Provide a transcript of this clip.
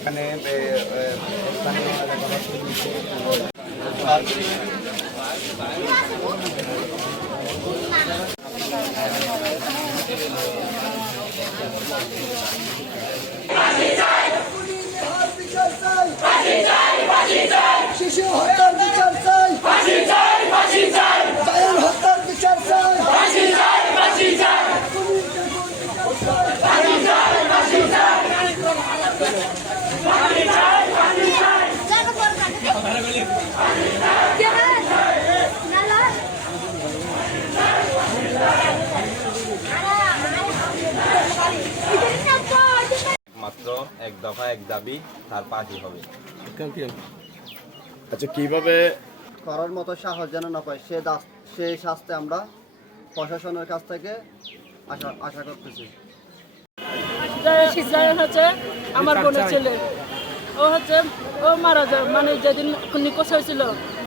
এখানে স্থানীয় এলাকাবাসী শিশু হত্যার বিচার চাই, জায়ান হত্যার বিচার চাই, মাত্র এক দফা এক দাবি, তার পাঁচই হবে। আচ্ছা, কিভাবে করার মতো সাহস যেন না পায় সেই শাস্তি আমরা প্রশাসনের কাছ থেকে আশা করতেছি। জায়ান হচ্ছে আমার বোনের ছেলে, ও মারা যায়, মানে যেদিন নিখোঁজ হয়েছিল